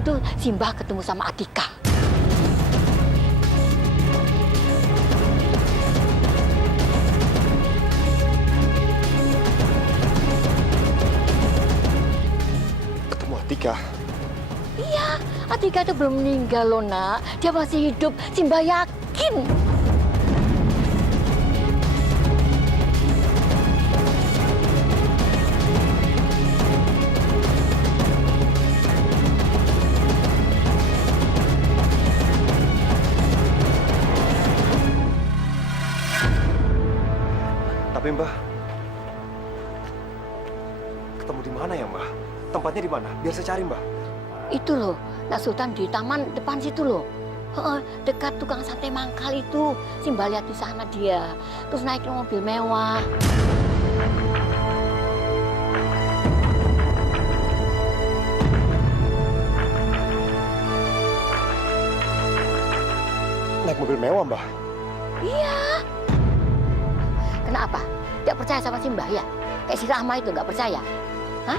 itu Simbah ketemu sama Atika. Ketemu Atika? Iya, Atika itu belum meninggal loh, Nak. Dia masih hidup. Simbah yakin. Tapi Mbah, ketemu di mana ya Mbah? Tempatnya di mana? Biar saya cari Mbah. Itu loh, Nak Sultan di taman depan situ loh. Dekat tukang sate mangkal itu. Simbah lihat di sana dia. Terus naik mobil mewah. Naik mobil mewah Mbah? Iya. Kenapa? Tidak percaya sama Simbah ya? Kayak si Rahma itu nggak percaya? Hah?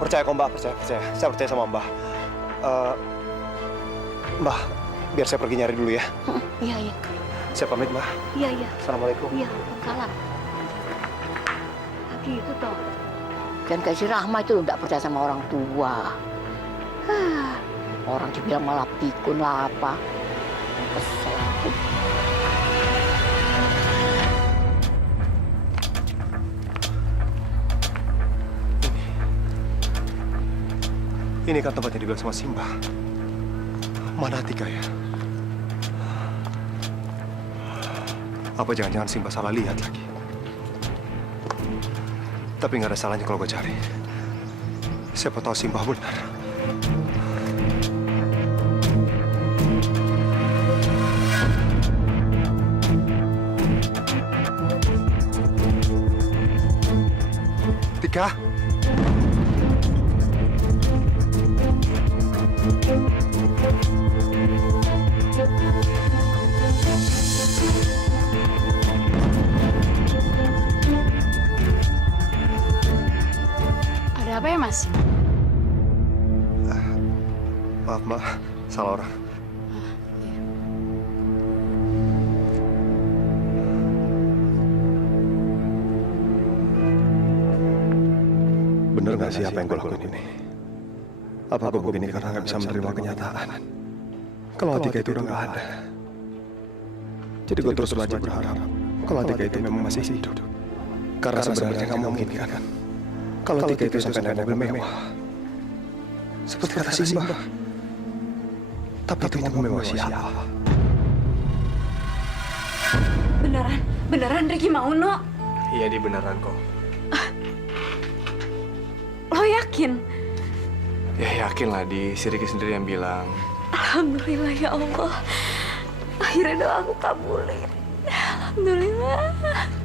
Percaya kok Mbah, percaya. Saya percaya sama Mbah. Mbah, biar saya pergi nyari dulu ya. Iya, iya. Saya pamit Mbah. Iya, iya. Assalamualaikum. Iya, salam. Lagi itu toh. Dan kayak si Rahma itu nggak percaya sama orang tua. Orang dibilang malah pikun lah apa. Kesel aku. Ini kan tempat yang dibilang sama Simbah. Mana Atika ya? Apa jangan-jangan Simbah salah lihat lagi? Tapi nggak ada salahnya kalau gue cari. Siapa tahu Simbah benar. Tika? Ada apa ya, Mas? Maaf, Mbak. Salah orang. Bener nggak sih apa yang gue lakuin ini? Apa gue begini karena nggak bisa menerima kenyataan? Kalau Atika itu udah nggak ada. Jadi gue terus belajar berharap kalau Atika itu memang masih hidup. Karena sebenarnya nggak mungkin kan? Kalau Atika itu sampai naik mobil mewah. Seperti kata Simbah. Tapi itu mobil mewah siapa? Beneran Ricky mau, No? Iya, di beneran kok. Lo yakin? Ya yakin lah, si Ricky sendiri yang bilang. Alhamdulillah ya Allah. Akhirnya doa aku kabulin. Alhamdulillah.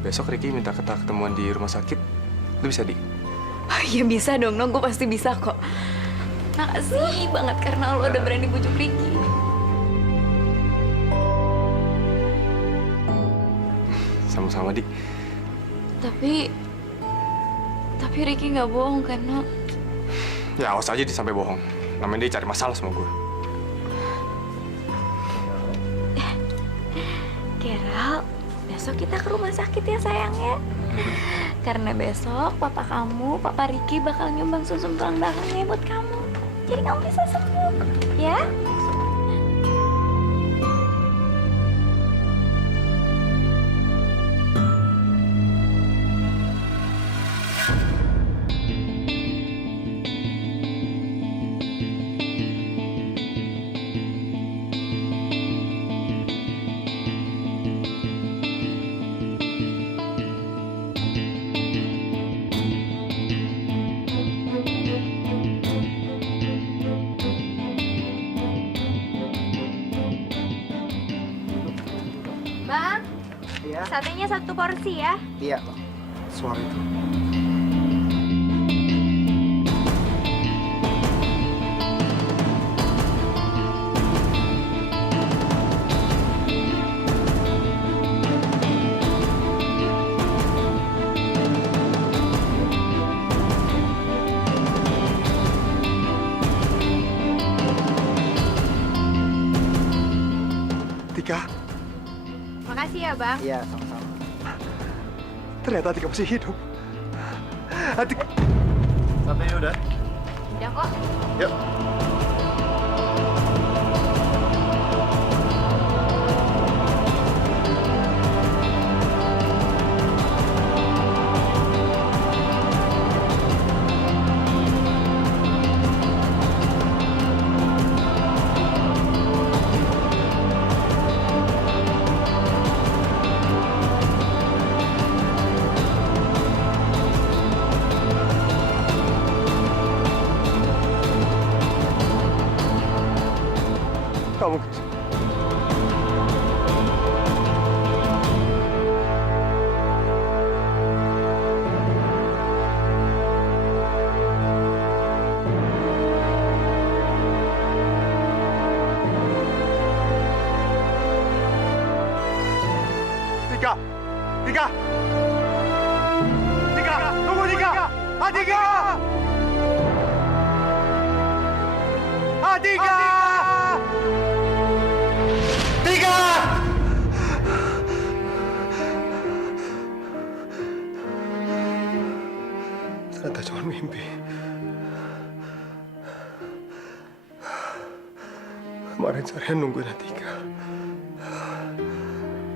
Besok Ricky minta kita ketemuan di rumah sakit. Lu bisa, Di? Oh, ya bisa dong, No. Gue pasti bisa kok. Makasih banget karena lo udah berani bujuk Ricky. Sama-sama, Di. Tapi Ricky nggak bohong kan, No? Ya awas aja dia sampai bohong. Namanya dia cari masalah sama gue. Gerald, besok kita ke rumah sakit ya sayang ya. Karena besok papa kamu, papa Ricky bakal nyumbang sumsum tulang belakangnya buat kamu. Jadi kamu bisa sembuh, ya? Bang, Iya, satenya 1 porsi ya. iya, Bang. Suara itu. Atika. Makasih ya, Bang. Iya, sama-sama. Ternyata Atika masih hidup. Atika. Satunya udah. Udah kok. Yuk. Kamu Tika! Tika! Tika! Tunggu Tika! Atika! Atika! Tika! Ternyata cuma mimpi. Kemarin seharian nungguin Atika.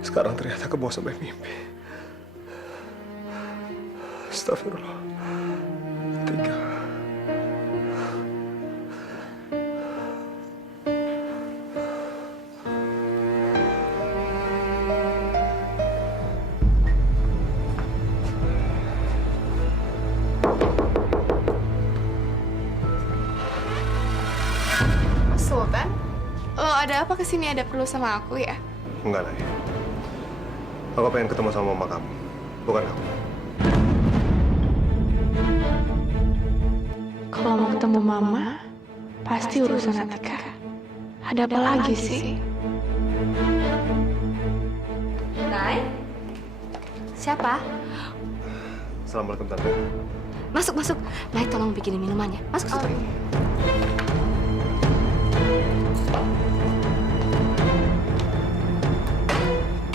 Sekarang ternyata kebawa sampai mimpi. Astagfirullah. Tika. Sultan, lo ada apa kesini? Ada perlu sama aku ya? Enggak lah ya. Aku pengen ketemu sama mama kamu. Bukan kamu. Kalau mau ketemu Mama, pasti urusan Atika. Ada apa lagi sih? Nay? Siapa? Assalamualaikum Tante. Masuk, masuk. Nay, tolong bikinin minumannya. Masuk, masuk.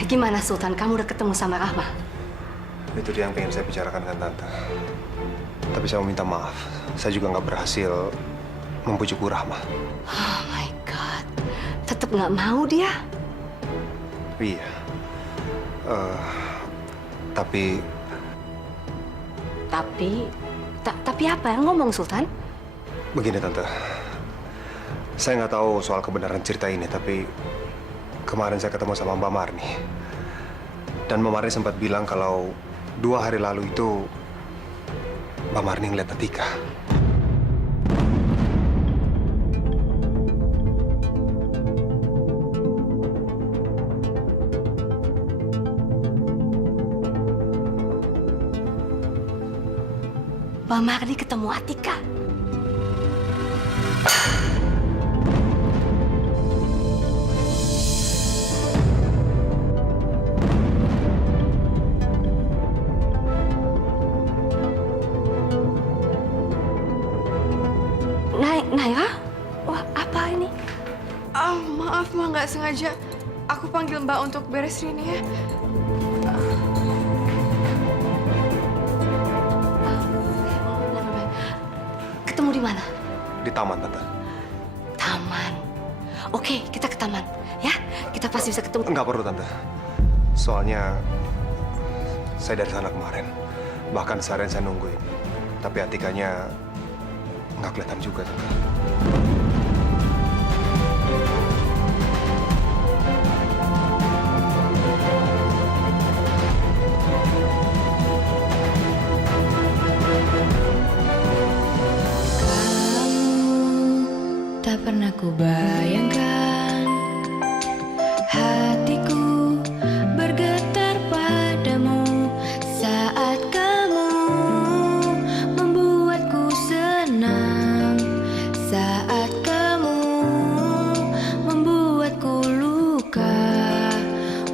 Gimana Sultan, kamu udah ketemu sama Rahma? Itu dia yang pengen saya bicarakan dengan Tante. Tapi saya mau minta maaf. Saya juga nggak berhasil membujuk Bu Rahma. Oh my God, tetap nggak mau dia? Iya. Tapi Tapi apa yang ngomong Sultan? begini Tante. Saya nggak tahu soal kebenaran cerita ini, tapi kemarin saya ketemu sama Mbak Marni. Dan Mbak Marni sempat bilang kalau 2 hari lalu itu Mbak Marni ngeliat Atika. Mbak Marni ketemu Atika. Naira? Wah, apa ini? Maaf, Ma, nggak sengaja. Aku panggil Mbak untuk beres ini ya. Ketemu di mana? Di taman, Tante. Taman. Oke, kita ke taman. Ya, kita pasti bisa ketemu. Nggak perlu, Tante. Soalnya saya dari sana kemarin. Bahkan seharian saya nungguin. Tapi Atikanya nggak kelihatan juga, Tante. Tak pernah ku bayangkan hatiku bergetar padamu saat kamu membuatku senang, saat kamu membuatku luka.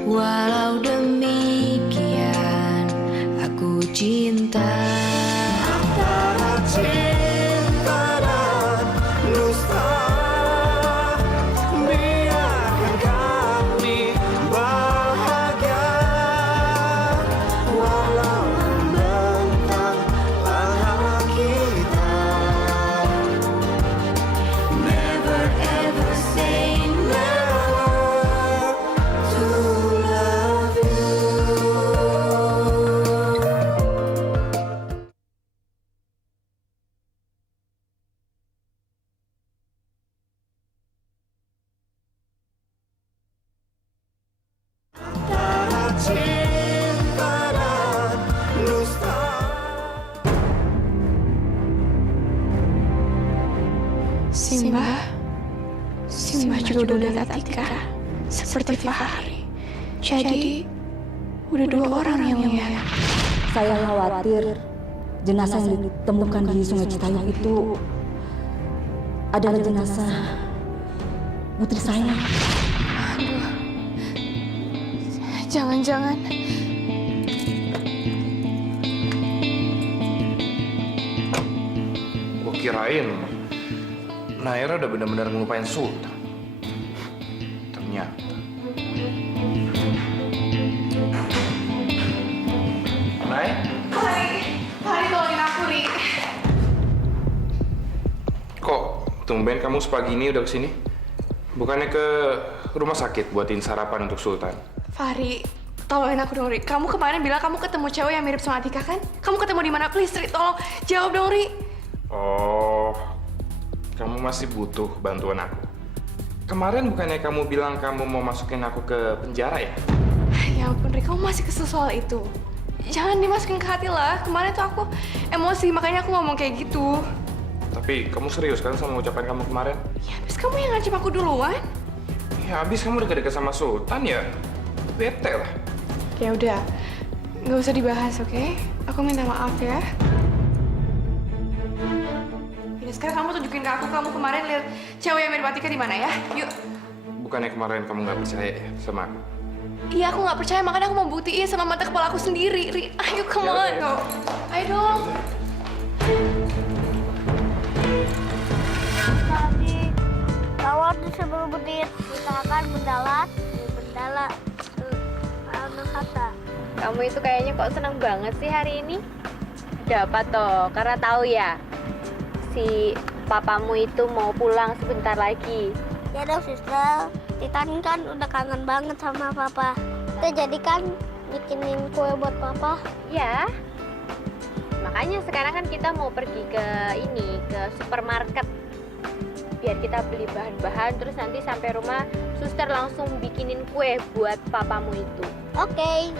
Walau demikian aku cinta. Antara cinta dan dusta, jodoh dari Atika, seperti Fahri. Jadi, udah 2 orang yang lihat. Saya khawatir jenazah yang ditemukan di Sungai Citayam itu adalah jenazah putri saya. Jangan-jangan Gue kirain Naira udah benar-benar ngelupain Sultan. Ternyata. Nay? Fahri tolongin aku, Ri. Kok tumben kamu sepagi ini udah kesini? Bukannya ke rumah sakit buatin sarapan untuk Sultan? Fahri, tolongin aku dong, Ri. Kamu kemarin bilang kamu ketemu cewek yang mirip sama Atika, kan? Kamu ketemu di mana? Please, Ri, tolong jawab dong, Ri. Oh, kamu masih butuh bantuan aku. Kemarin bukannya kamu bilang kamu mau masukin aku ke penjara ya? Ya ampun, Ri, kamu masih kesel soal itu. Jangan dimasukin ke hati lah. Kemarin tuh aku emosi, makanya aku ngomong kayak gitu. Tapi kamu serius kan sama ucapan kamu kemarin? Ya, habis kamu yang ngancam aku duluan. Ya habis kamu deket-deket sama Sultan ya, bete lah. Ya udah, nggak usah dibahas, oke? Aku minta maaf ya. Ya sekarang kamu tunjukin ke aku, kamu kemarin lihat cewek yang mirip Atika di mana ya? Yuk. Bukannya kemarin kamu nggak percaya ya sama aku? Iya, aku nggak percaya, makanya aku mau buktiin sama mata kepala aku sendiri. Ri, ayo, come on. Go. Ayo dong. Tadi awal sebelum menit kita akan mendalat anak kata. Kamu itu kayaknya kok seneng banget sih hari ini? Ada apa toh? Karena tahu ya, si papamu itu mau pulang sebentar lagi. Ya dong, sister. Titan kan udah kangen banget sama papa. Kita jadikan bikinin kue buat papa. Ya. Makanya sekarang kan kita mau pergi ke supermarket. Biar kita beli bahan-bahan, terus nanti sampai rumah suster langsung bikinin kue buat papamu itu. Oke.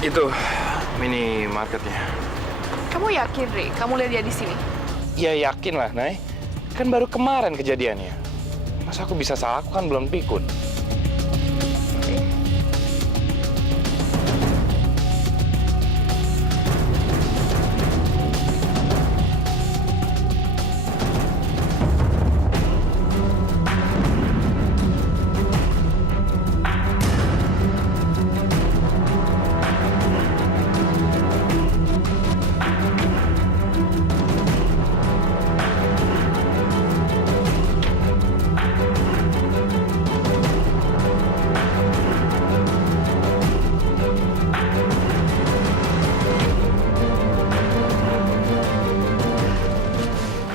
Itu minimarketnya. Kamu yakin, Ri? Kamu lihat dia di sini? Ya yakin lah, Nay. Kan baru kemarin kejadiannya. Masa aku bisa salah? Aku kan belum pikun.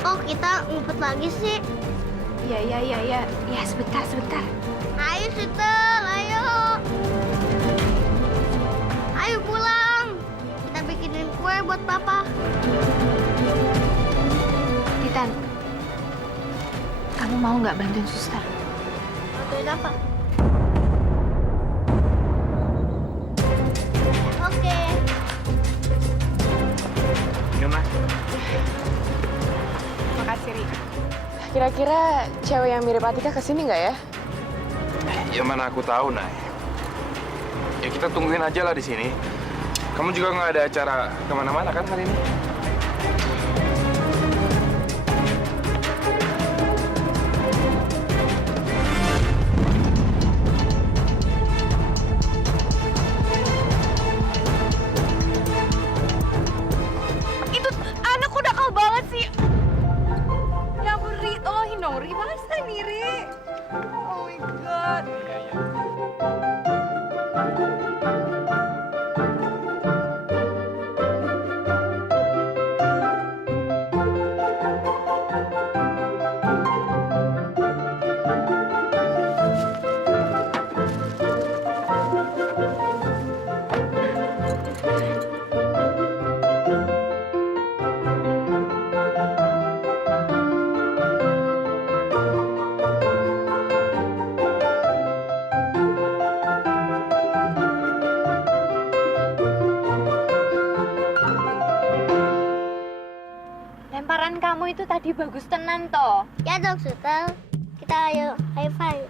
Kok kita ngumpet lagi sih? Ya, sebentar. Ayo, sister, ayo. Ayo pulang. Kita bikinin kue buat papa. Titan, kamu mau nggak bantuin suster? Bantuin apa? Oke. Iya, Mas. Makasih, Ri. Kira-kira cewek yang mirip Atika kesini nggak ya? Ya mana aku tahu, Nay. Ya kita tungguin aja lah di sini. Kamu juga nggak ada acara kemana-mana kan hari ini? Itu anakku nakal banget sih. Ya ampun, Ri, tolongin dong, Ri. Masa nih, Ri? Oh my God. itu tadi bagus tenan toh. Ya dong, Suster. Kita ayo high five.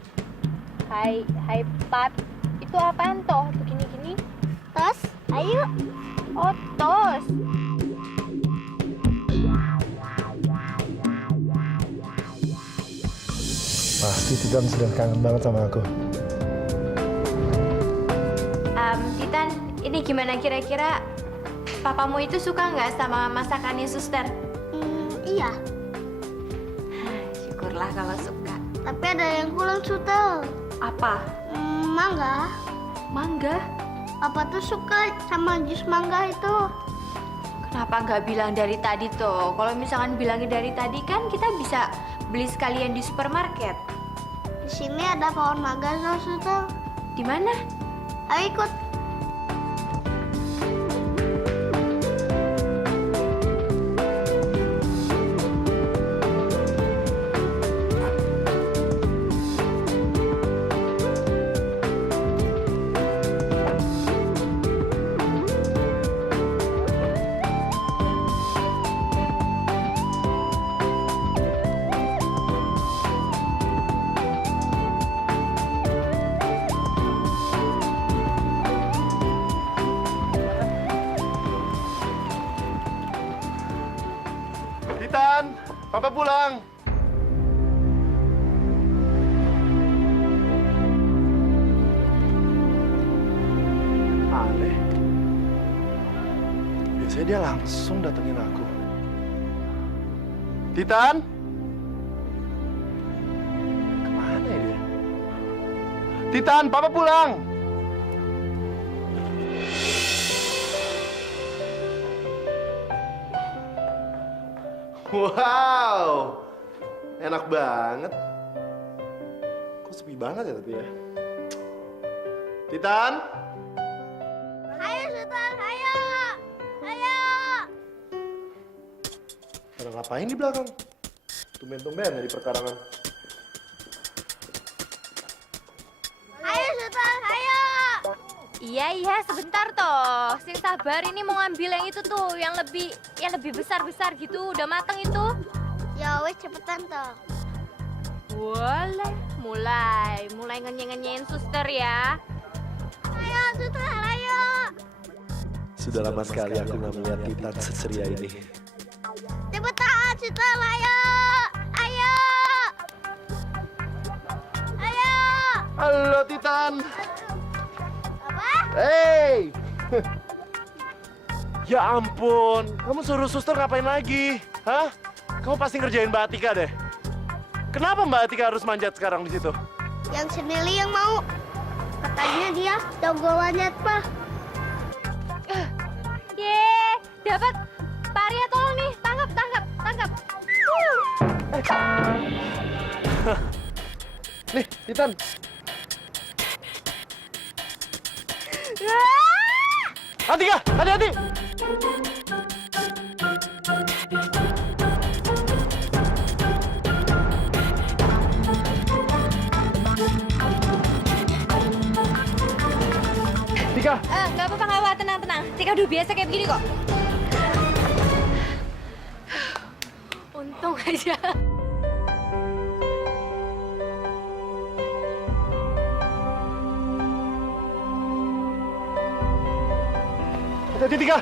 High five. Itu apaan toh? Begini-gini? Tos, ayo. Oh, tos. Pasti Titan sedang kangen banget sama aku. Titan, ini gimana kira-kira papamu itu suka nggak sama masakannya suster? Iya. Syukurlah kalau suka. Tapi ada yang kurang, Suster. Apa? Mangga. Mangga? Papa tuh suka sama jus mangga itu. Kenapa nggak bilang dari tadi toh? Kalau misalkan bilangnya dari tadi kan kita bisa beli sekalian di supermarket. Di sini ada pohon mangga, Suster. Di mana? Ayo ikut. Titan, Papa pulang. Aneh. Biasanya dia langsung datengin aku. Titan? Kemana ya dia? Titan, Papa pulang. Wow, enak banget. Kok sepi banget ya tapi ya? Titan? Ayo, Suster, ayo. Ayo. Pada ngapain di belakang? Tumben-tumben di perkarangan. Ayo, Suster, ayo. Iya, sebentar toh. Sing sabar, ini mau ngambil yang itu tuh, yang lebih besar-besar gitu, udah mateng itu. Ya wes cepetan toh. Boleh, mulai ngenye-ngenyein suster ya. Ayo, Suster, ayo. Sudah lama sekali aku nggak melihat Titan seceria ini. Cepetan, Suster, ayo. Ayo. Ayo. Halo Titan. Apa? Hey. Ya ampun, kamu suruh suster ngapain lagi? Hah? Kamu pasti ngerjain Mbak Atika deh. Kenapa Mbak Atika harus manjat sekarang di situ? Yang sendiri yang mau. Katanya dia jago manjat, Pak. Yeay, dapat. Pak Arya tolong nih, tangkap. Nih, Titan. Atika, hati-hati. Tika. Nggak apa-apa, tenang. Tika udah biasa kayak begini kok. Untung aja. Hati-hati, Tika.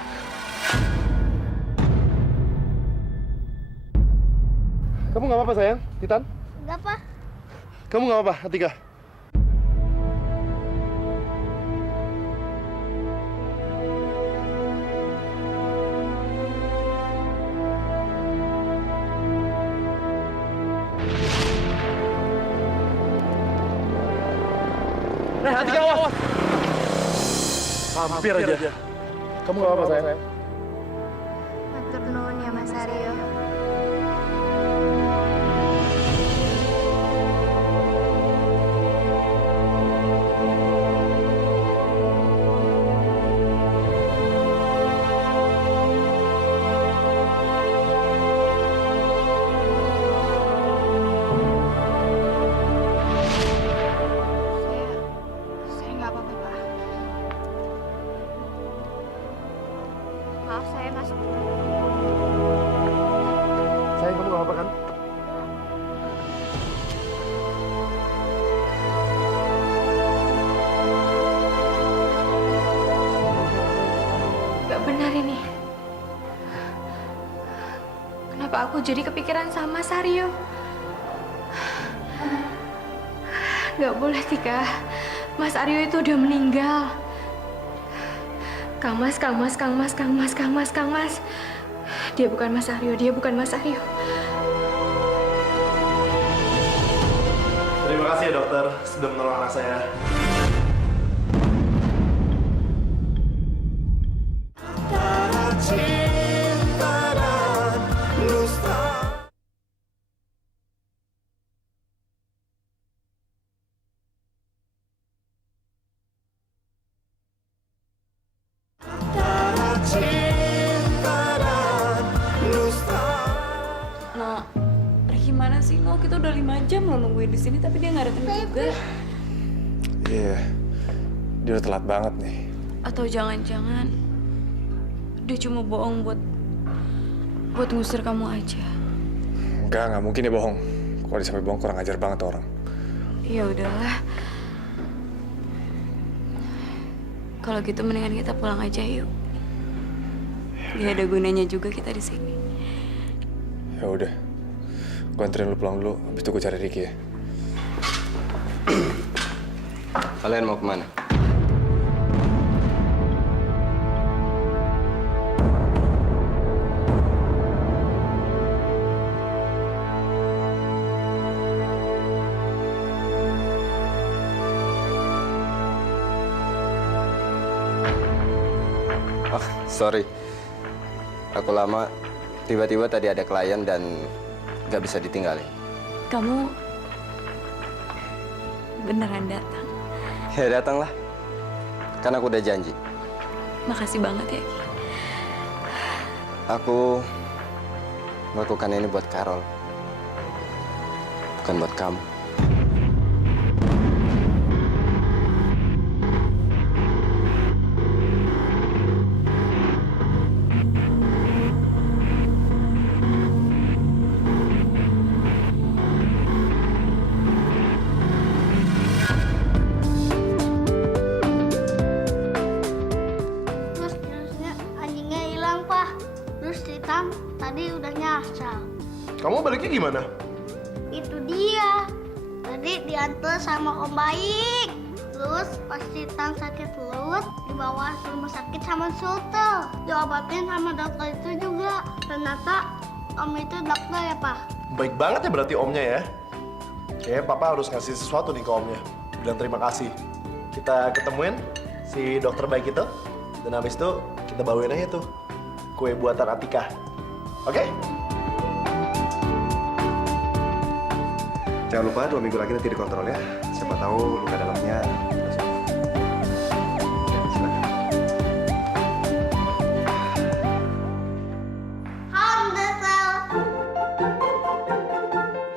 Kamu nggak apa-apa, sayang? Titan? Enggak, Pak. Kamu nggak apa-apa, Atika? Atika, awas! Hampir aja. Kamu nggak apa-apa, sayang? Matur nuwun ya Mas Aryo. Saya nggak apa-apa, Pak. Maaf, saya masuk. Sayang, kamu nggak benar ini? Kenapa aku jadi kepikiran sama Mas Aryo? Gak boleh, Tika. Mas Aryo itu udah meninggal. Kang Mas. Dia bukan Mas Aryo, Terima kasih ya dokter, sudah menolong anak saya. No, gimana sih No? Kita udah 5 jam loh nungguin di sini tapi dia nggak datang juga. Iya, dia udah telat banget nih. Atau jangan-jangan dia cuma bohong buat ngusir kamu aja. Nggak mungkin dia bohong. Kalau dia sampai bohong kurang ajar banget tuh orang. Ya udahlah. Kalau gitu mendingan kita pulang aja yuk. Gak ada gunanya juga kita di sini. Ya udah, gue anterin lu pulang dulu. Habis itu gue cari Ricky ya. Kalian mau kemana? Sorry, aku lama. Tiba-tiba tadi ada klien dan gak bisa ditinggalin. Kamu beneran datang? Ya datanglah, kan aku udah janji. Makasih banget ya, Ki. Aku melakukan ini buat Carol, bukan buat kamu. Kamu baliknya gimana? Itu dia. Tadi diantar sama Om Baik. Terus pas Titan sakit perut, dibawa ke rumah sakit sama Sultan. Diobatin sama dokter itu juga. Ternyata Om itu dokter ya, Pak? Baik banget ya berarti omnya ya. Kayaknya Papa harus ngasih sesuatu nih ke omnya. Bilang terima kasih. Kita ketemuin si dokter baik itu. Dan habis itu kita bawain aja tuh kue buatan Atika. Oke? Jangan lupa 2 minggu lagi nanti dikontrol ya. Siapa tahu luka dalamnya. Ya, silakan.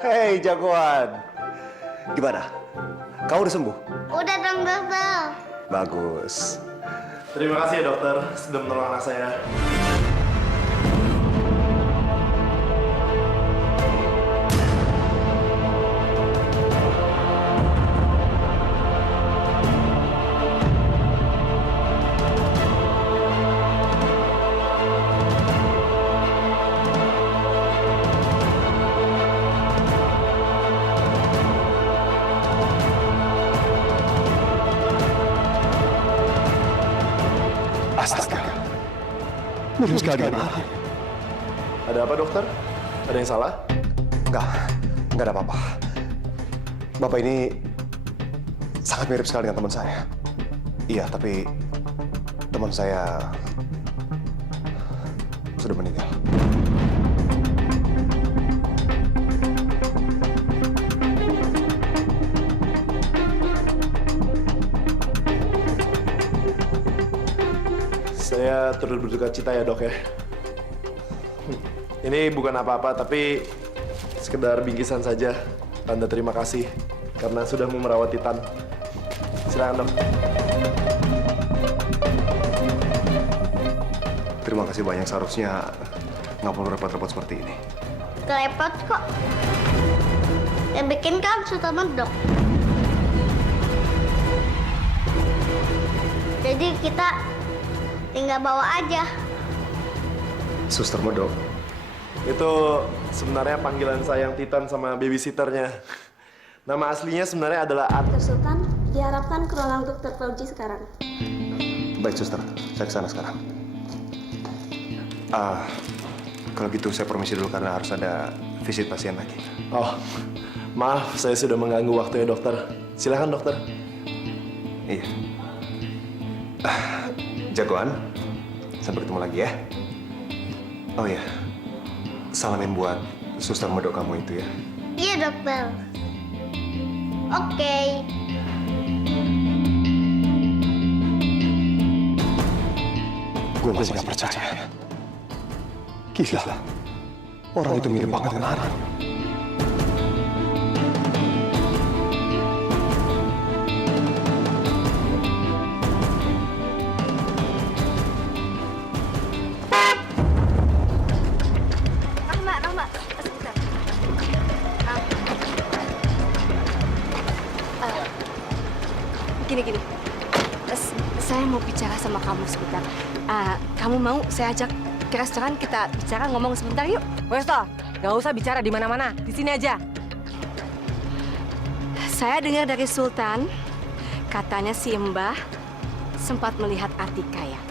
Hei jagoan, gimana? Kau udah sembuh? Udah dong, dokter. Bagus. Terima kasih ya dokter sudah menolong anak saya. Astaga. Mirip sekali dengan Ali. Ada apa dokter? Ada yang salah? Enggak ada apa-apa. Bapak ini sangat mirip sekali dengan teman saya. Iya, tapi teman saya sudah meninggal. Saya turut berduka cita ya dok ya. Ini bukan apa-apa tapi sekedar bingkisan saja. Tanda terima kasih karena sudah mau merawat Titan. Silakan dok. Terima kasih banyak, seharusnya nggak perlu repot-repot seperti ini. Repot kok. Yang bikin kan Sultan dok. Jadi kita tinggal bawa aja. Suster Modok. Itu sebenarnya panggilan sayang Titan sama babysitternya. Nama aslinya sebenarnya adalah Dr. Sultan, diharapkan ke ruangan Dr. Fauji sekarang. Baik, suster. Saya kesana sekarang. Kalau gitu saya permisi dulu karena harus ada visit pasien lagi. Oh, maaf saya sudah mengganggu waktunya dokter. Silakan dokter. Iya. Jagoan, sampai ketemu lagi ya. Oh iya, salamin buat suster Modok kamu itu ya. Iya dokter. Oke. Gue masih gak percaya. Gila, orang itu mirip banget dengan Arif. Rahma, sebentar. Gini. Saya mau bicara sama kamu sebentar. Kamu mau saya ajak ke restoran, kita bicara ngomong sebentar yuk? Wes toh, gak usah bicara di mana-mana, di sini aja. Saya dengar dari Sultan, katanya si Mbah sempat melihat Atika ya.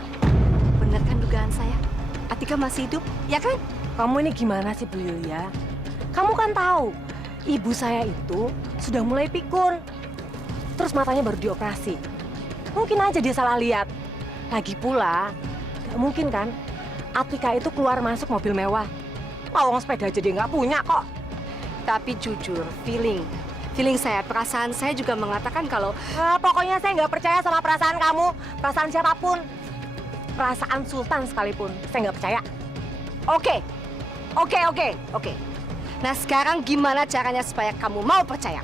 Bener kan dugaan saya? Atika masih hidup, ya kan? Kamu ini gimana sih Bu Yulia? Kamu kan tahu, ibu saya itu sudah mulai pikun. Terus matanya baru dioperasi. Mungkin aja dia salah lihat. Lagi pula, gak mungkin kan Atika itu keluar masuk mobil mewah. Lawang sepeda aja dia nggak punya kok. Tapi jujur, feeling saya, perasaan saya juga mengatakan kalau... Pokoknya saya nggak percaya sama perasaan kamu, perasaan siapapun. Perasaan Sultan sekalipun, saya nggak percaya. Oke. Nah sekarang gimana caranya supaya kamu mau percaya?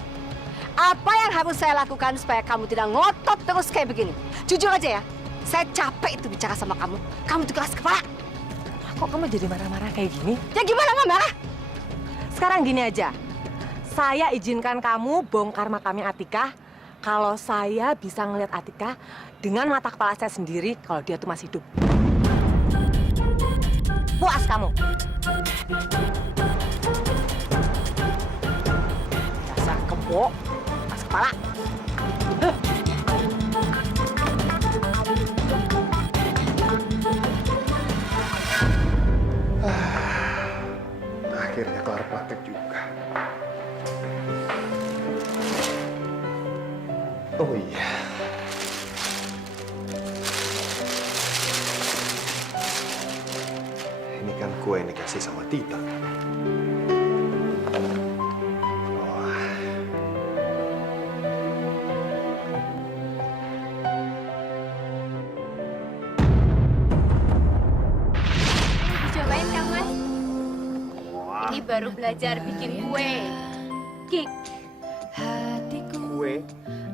Apa yang harus saya lakukan supaya kamu tidak ngotot terus kayak begini? Jujur aja ya, saya capek itu bicara sama kamu. Kamu tuh keras kepala. Kok kamu jadi marah-marah kayak gini? Ya gimana nggak marah? Sekarang gini aja, saya izinkan kamu bongkar makamnya Atika kalau saya bisa ngelihat Atika dengan mata kepala saya sendiri kalau dia tuh masih hidup. Puas kamu? Dasar kebo, keras kepala. Akhirnya kelar praktek juga. Oh iya. Ini kan kue yang dikasih sama Tita. Cobain Kang Mas. Ini baru belajar bikin kue. Kik. Kue?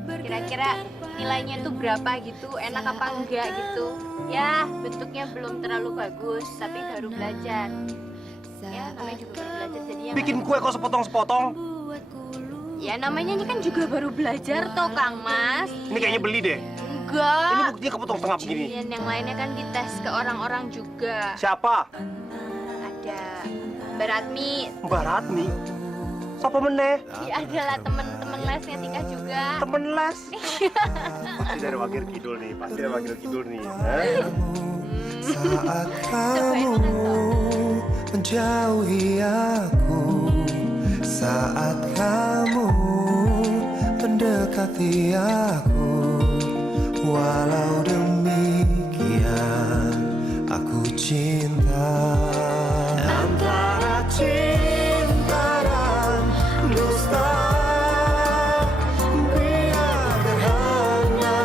Kira-kira nilainya tuh berapa gitu? Enak apa enggak gitu? Ya, bentuknya belum terlalu bagus, tapi baru belajar. Ya, namanya juga baru belajar jadinya. Bikin kue kok sepotong-sepotong? Ya, namanya ini kan juga baru belajar toh, Kang Mas. Ini kayaknya beli deh. Enggak. Ini buktinya kepotong setengah begini. Dan yang lainnya kan dites ke orang-orang juga. Siapa? Ada Mbak Ratmi. Mbak Ratmi? Siapa meneh? Dia adalah temen lesnya Tika juga. Temen les? Pasti dari Wakil Kidul nih, Saat kamu menjauhi aku, saat kamu mendekati aku, walau demikian aku cinta. Antara cinta dan dusta, biarkan hanya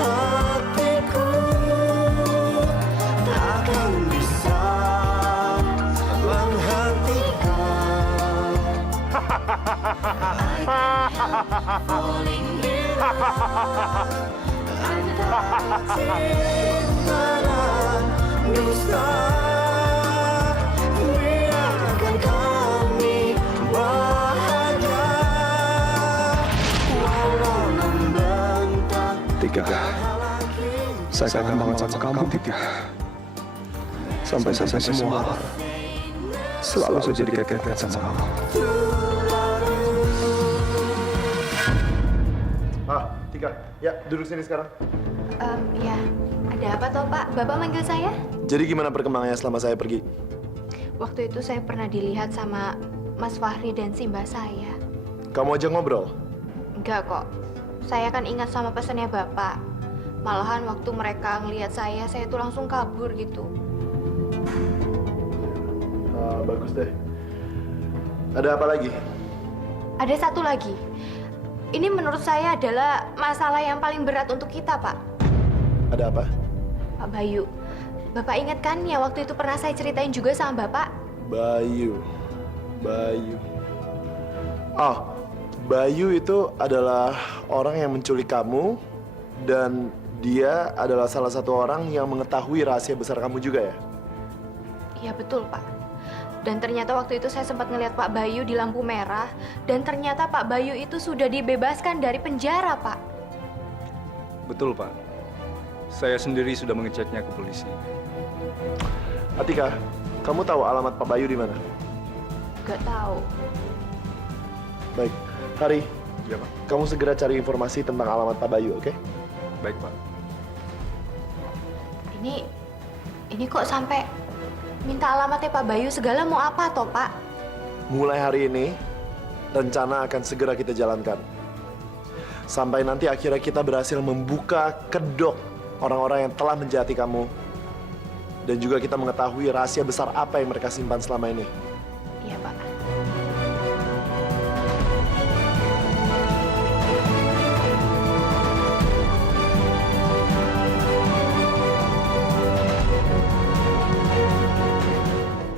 hatiku, takkan bisa menghentikan. Falling in love. Antara cinta dan dusta, biarkan kami bahagia, walau membentang. Tika, saya kangen banget sama kamu, Tika. Sampai-sampai semua selalu saja dikaitkan sama kamu. Tika, ya duduk sini sekarang. Ya, ada apa toh Pak? Bapak manggil saya? Jadi gimana perkembangannya selama saya pergi? Waktu itu saya pernah dilihat sama Mas Fahri dan si Mbak saya. Kamu aja ngobrol? Enggak kok. Saya kan ingat sama pesannya Bapak. Malahan waktu mereka ngelihat saya tuh langsung kabur gitu. Bagus deh. Ada apa lagi? Ada satu lagi. Ini menurut saya adalah masalah yang paling berat untuk kita, Pak. Ada apa? Pak Bayu. Bapak ingat kan ya waktu itu pernah saya ceritain juga sama Bapak? Bayu. Oh, Bayu itu adalah orang yang menculik kamu dan dia adalah salah satu orang yang mengetahui rahasia besar kamu juga ya? Iya betul, Pak. Dan ternyata waktu itu saya sempat ngelihat Pak Bayu di lampu merah dan ternyata Pak Bayu itu sudah dibebaskan dari penjara, Pak. Betul, Pak. Saya sendiri sudah mengeceknya ke polisi. Atika, kamu tahu alamat Pak Bayu di mana? Gak tahu. Baik, Hari. Ya, Pak. Kamu segera cari informasi tentang alamat Pak Bayu, oke? Baik, Pak. Ini kok sampai minta alamatnya Pak Bayu segala mau apa toh, Pak? Mulai hari ini, rencana akan segera kita jalankan. Sampai nanti akhirnya kita berhasil membuka kedok orang-orang yang telah menjahati kamu. Dan juga kita mengetahui rahasia besar apa yang mereka simpan selama ini. Iya, Pak.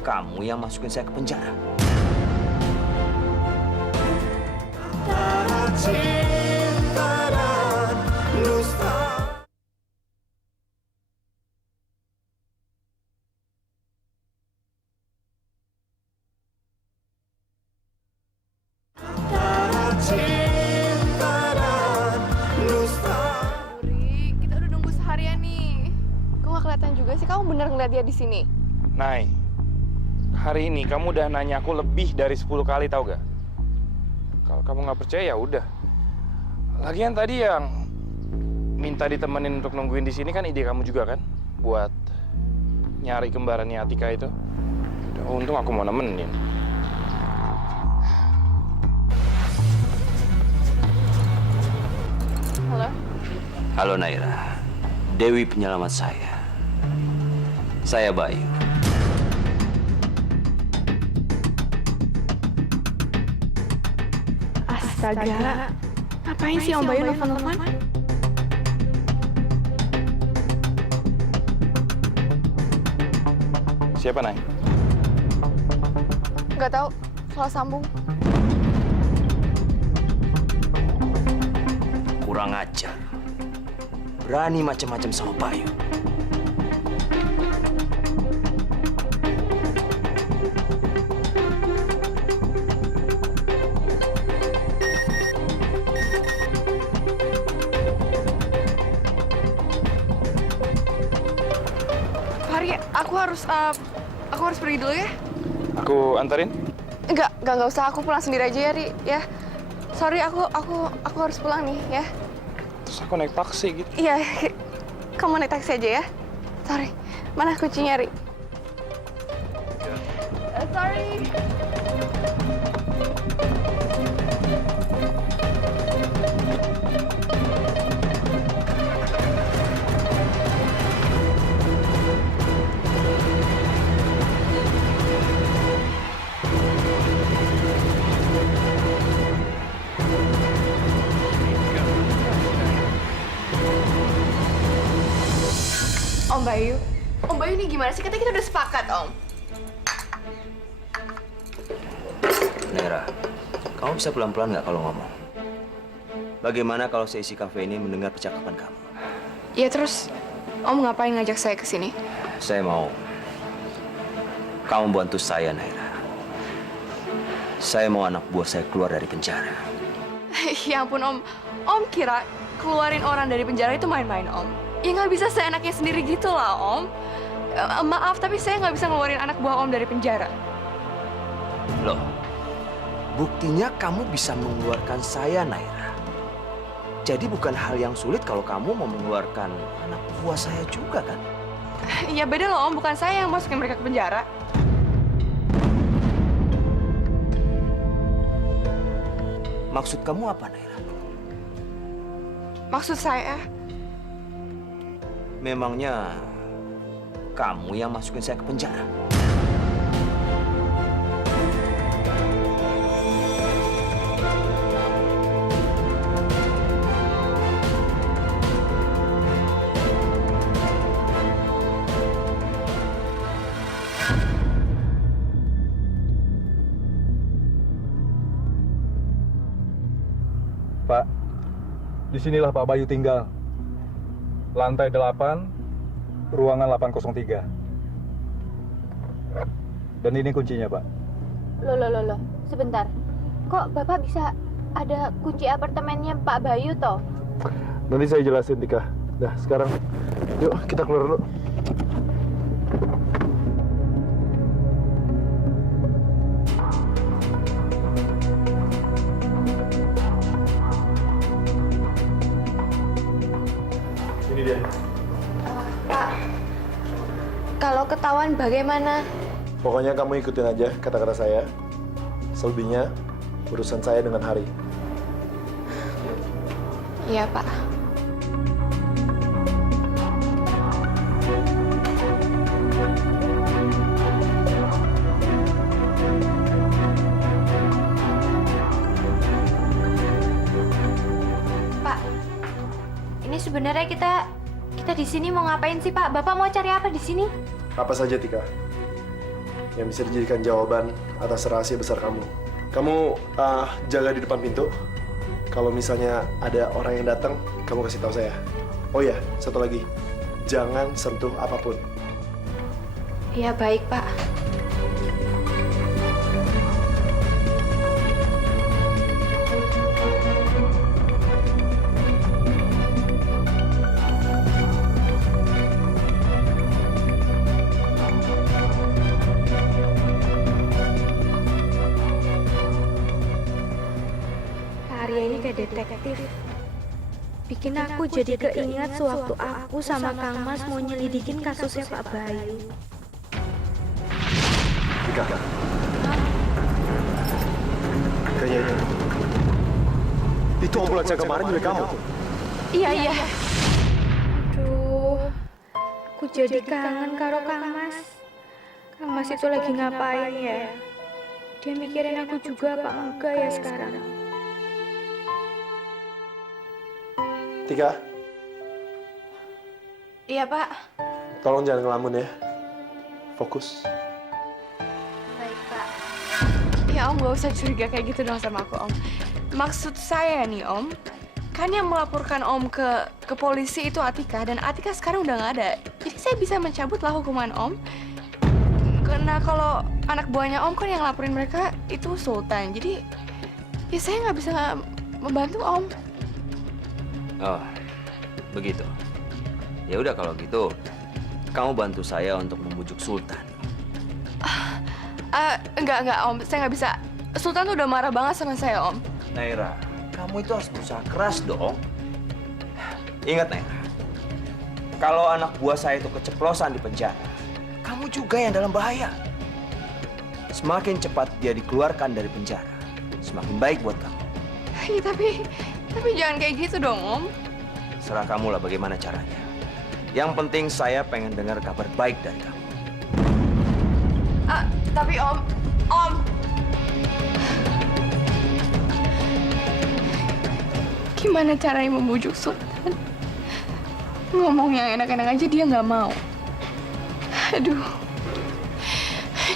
Kamu yang masukin saya ke penjara. Kita udah nunggu seharian nih. Kok nggak kelihatan juga sih? Kamu bener ngeliat dia di sini? Nay, hari ini kamu udah nanya aku lebih dari 10 kali, tau gak? Kalau kamu nggak percaya ya udah. Lagian tadi yang minta ditemenin untuk nungguin di sini kan ide kamu juga kan? Buat nyari kembarannya Atika itu. Udah, untung aku mau nemenin. Halo? Halo Naira, Dewi penyelamat saya. Saya Bayu. Astaga, ngapain sih Om Bayu nelfon-nelfon? Siapa, Nay? Nggak tahu, salah sambung. Kurang ajar. Berani macam-macam sama Bayu. Hari, aku harus pergi dulu ya. Aku anterin? Enggak usah. Aku pulang sendiri aja ya, Ri. Ya. Sorry, aku harus pulang nih, ya. Terus aku naik taksi gitu. Iya, kamu naik taksi aja ya. Sorry, mana kuncinya, Ri? Sorry. Om Bayu ini gimana sih? Katanya kita udah sepakat, Om. Naira, kamu bisa pelan-pelan nggak kalau ngomong? Bagaimana kalau seisi kafe ini mendengar percakapan kamu? Iya, terus Om ngapain ngajak saya ke sini? Saya mau kamu bantu saya, Naira. Saya mau anak buah saya keluar dari penjara. Ya ampun, Om. Om kira keluarin orang dari penjara itu main-main, Om? Ya nggak bisa seenaknya sendiri gitu lah, Om. Maaf, tapi saya nggak bisa ngeluarin anak buah Om dari penjara. Loh, buktinya kamu bisa mengeluarkan saya, Naira. Jadi bukan hal yang sulit kalau kamu mau mengeluarkan anak buah saya juga, kan? Ya beda loh Om, bukan saya yang masukin mereka ke penjara. Maksud kamu apa, Naira? Maksud saya, memangnya kamu yang masukin saya ke penjara? Pak, disinilah Pak Bayu tinggal. Lantai 8, ruangan 803. Dan ini kuncinya, Pak. Loh. Sebentar. Kok Bapak bisa ada kunci apartemennya Pak Bayu toh? Nanti saya jelasin, Tika. Nah, sekarang yuk kita keluar dulu. Ini dia. Pak, kalau ketahuan bagaimana? Pokoknya kamu ikutin aja kata-kata saya. Selebihnya urusan saya dengan Hari. iya Pak. Pak, ini sebenarnya kita di sini mau ngapain sih Pak? Bapak mau cari apa di sini? Apa saja, Tika, yang bisa dijadikan jawaban atas rahasia besar kamu. Kamu jaga di depan pintu. Kalau misalnya ada orang yang datang, kamu kasih tahu saya. Oh ya, satu lagi, jangan sentuh apapun. Iya baik Pak. Arya ini kayak detektif. Bikin aku jadi keinget sewaktu aku sama Kang Mas mau nyelidikin kasusnya Pak Bayu. Tika. Kayaknya itu ambulans yang kemarin milik kamu. Iya. Aduh, aku jadi kangen karo Kang Mas. Kang Mas itu lagi ngapain ya? Dia mikirin aku juga apa enggak ya sekarang? Tika, Iya Pak. tolong jangan ngelamun ya. Fokus. Baik Pak. Ya Om, gak usah curiga kayak gitu dong sama aku Om. Maksud saya nih Om, kan yang melaporkan Om ke polisi itu Atika, dan Atika sekarang udah nggak ada. Jadi saya bisa mencabutlah hukuman Om. Karena kalau anak buahnya Om kan yang laporin mereka itu Sultan. Jadi ya saya nggak bisa membantu Om. Oh, begitu. Ya udah kalau gitu, kamu bantu saya untuk membujuk Sultan. Enggak Om, saya nggak bisa. Sultan tuh udah marah banget sama saya Om. Naira, kamu itu harus berusaha keras dong. Ingat Naira, kalau anak buah saya itu keceplosan di penjara, kamu juga yang dalam bahaya. Semakin cepat dia dikeluarkan dari penjara, semakin baik buat kamu. Ya, tapi jangan kayak gitu dong Om. Serah kamu lah bagaimana caranya. Yang penting saya pengen dengar kabar baik dari kamu. Tapi Om. Gimana caranya membujuk Sultan? Ngomong yang enak-enak aja dia nggak mau. Aduh.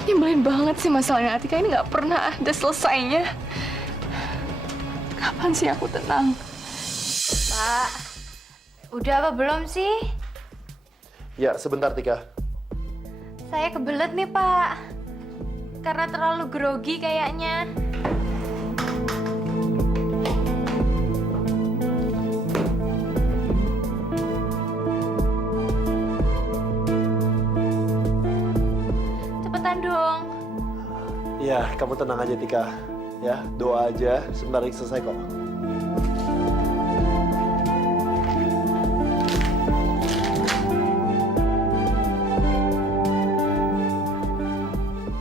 Nyebelin banget sih masalahnya Atika ini nggak pernah ada selesainya. Kapan sih aku tenang? Pak, udah apa belum sih? Ya, sebentar Tika. Saya kebelet nih Pak. Karena terlalu grogi kayaknya. dong. Iya, kamu tenang aja Tika. Ya, doa aja, sebentar lagi selesai kok.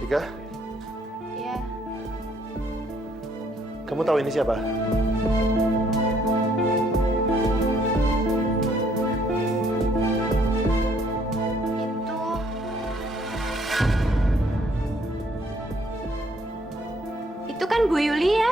Tika? Iya. Kamu tahu ini siapa? Itu kan Bu Yulia.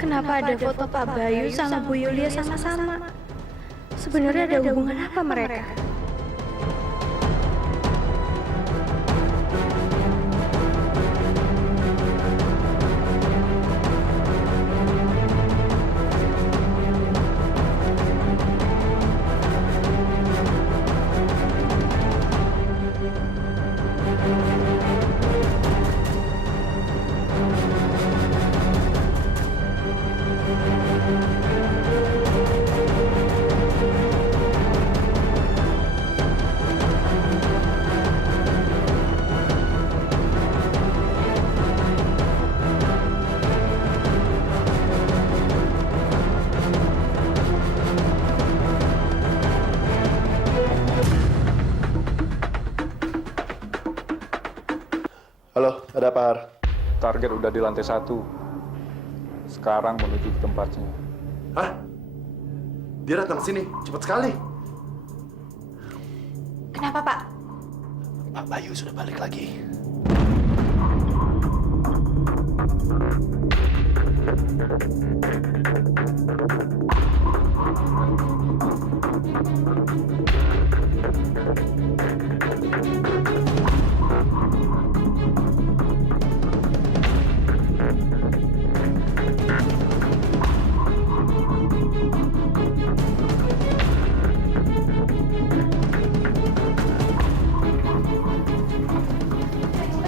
Kenapa ada foto Pak Bayu sama Bu Yulia sama-sama? Sebenarnya ada hubungan apa mereka? Halo, ada apa Har? Target udah di lantai 1. Sekarang menuju ke tempatnya. Hah? Dia datang sini, cepat sekali. Kenapa, Pak? Pak Bayu sudah balik lagi.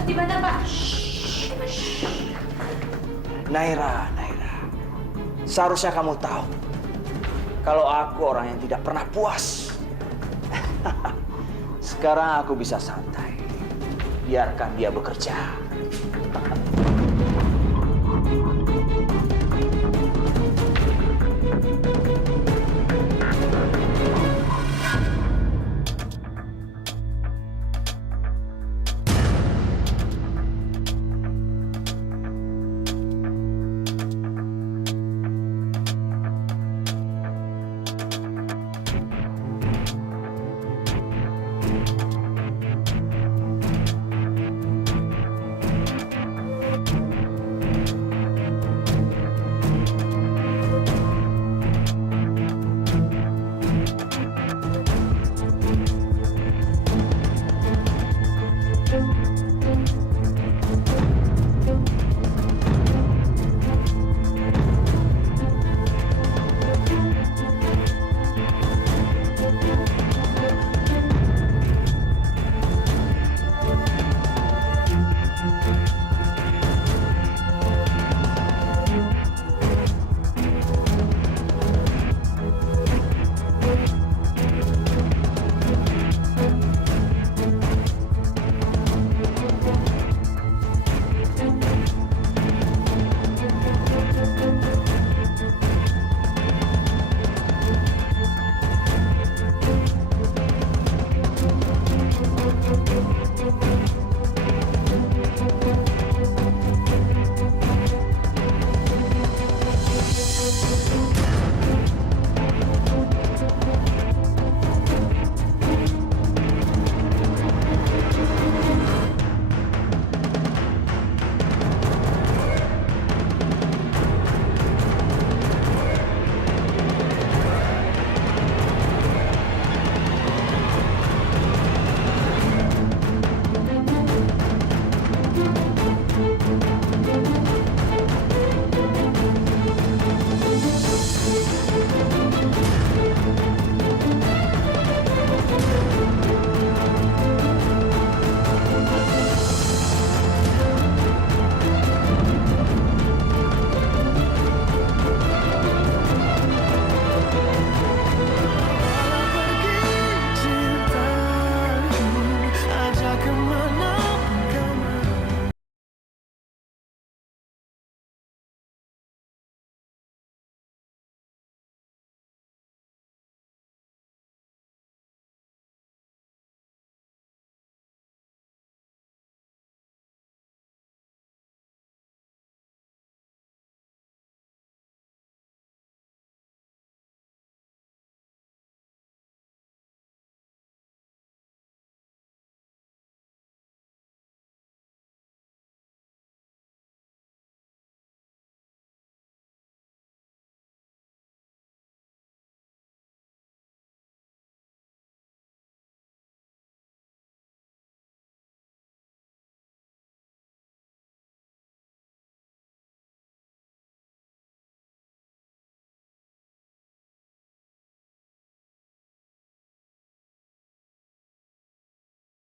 Di mana, Pak? Naira. Seharusnya kamu tahu kalau aku orang yang tidak pernah puas. Sekarang aku bisa santai. Biarkan dia bekerja.